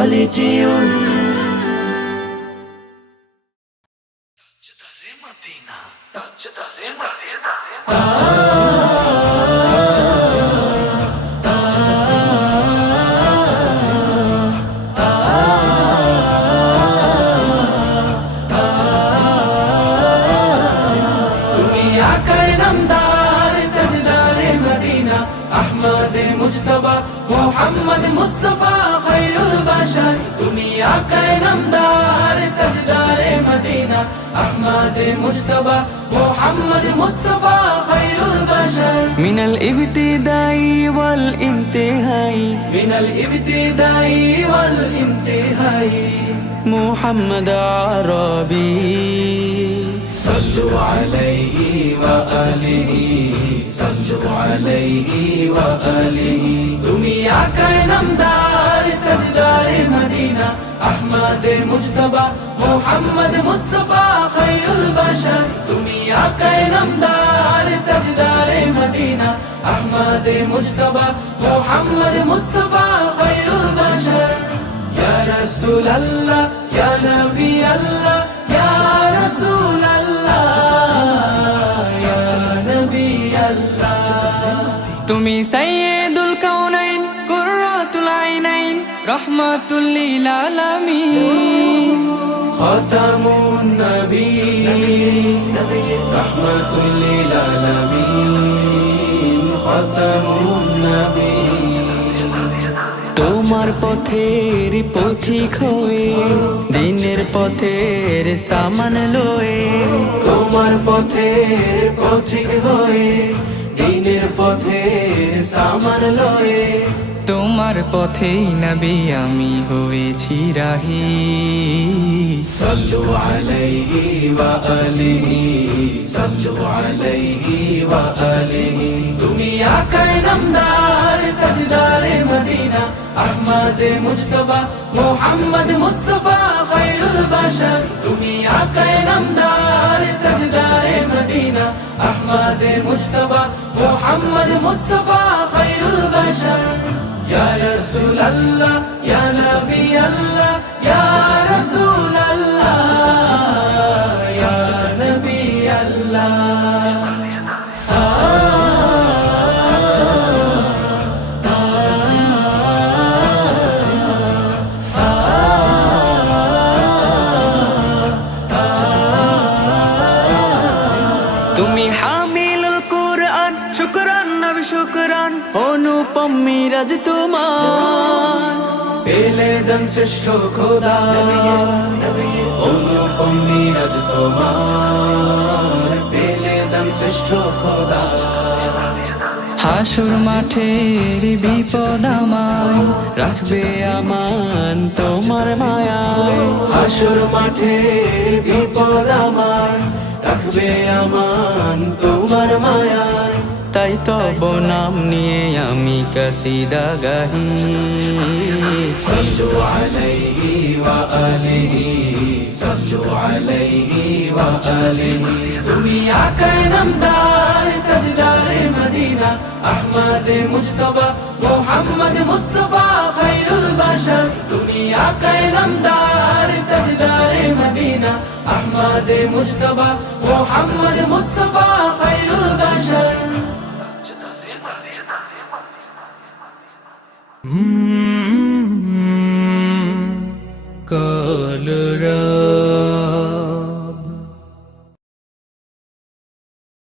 যেও محمد مصطفى خير مجتبى محمد مصطفى خير البشر. من الابتداء والانتهاء. من الابتداء والانتهاء. محمد عربي. صلوا عليه وآله. صلوا عليه وآله. دمياك نمدار মদিনা, আহমদ মুজতবা, মোহাম্মদ মুস্তফা খৈরুল বাশার। তুমি আকায় নামদার, তাজদারে মদিনা, আহমদ মুজতবা, মোহাম্মদ মুস্তফা খৈরুল বাশার। ইয়া রাসূলুল্লাহ, ইয়া নবী আল্লাহ ইয়া রাসূলুল্লাহ, ইয়া নবী আল্লাহ তুমি সাইয়্যিদুল কাউনাইন রহমাতুল্লিল আলামিন। খতাম নবী রহমাতুল্লিল আলামিন। খতাম নবী তোমার পথের পথিক হয়ে দিনের পথের সামান লয়ে। তোমার পথের পথিক হয়ে দিনের পথের সামান লয়ে। তোমার পথেই নবি আমি হয়েছি রাহি। তুমি মোহাম্মদ বাশার। তুমি নামদার মদিনা আহমদ মোহাম্মদ ইয়া রাসূলুল্লাহ ইয়া নবী আল্লাহ ইয়া রাসূলুল্লাহ ইয়া নবী আল্লাহ তুমি কুরআন শুকরান অনুপম মিরাজ তোমার। পেলে দন শ্রেষ্ঠ খোদা, অনুপম নীরজ তোমার। পেলে দন শ্রেষ্ঠ খোদা। হাসুর মাঠের বিপদ আমায় রাখবে আমান তোমার মায়ায়। হাসুর মাঠের বিপদ আমার রাখবে আমান তোমার মায়ায়। তাই তব নাম নিয়ে আমি কাসিদা গাহি। সল্লু আলাইহি ওয়া আলিহি সল্লু আলাইহি ওয়া আলিহি তুমি আকার নামদার তাজদার Medina, Ahmad Mustafa, Muhammad Mustafa Khairul বাশার তুমি আকার নামদার তাজদার Medina, Ahmad Mustafa, Muhammad Mustafa কলরা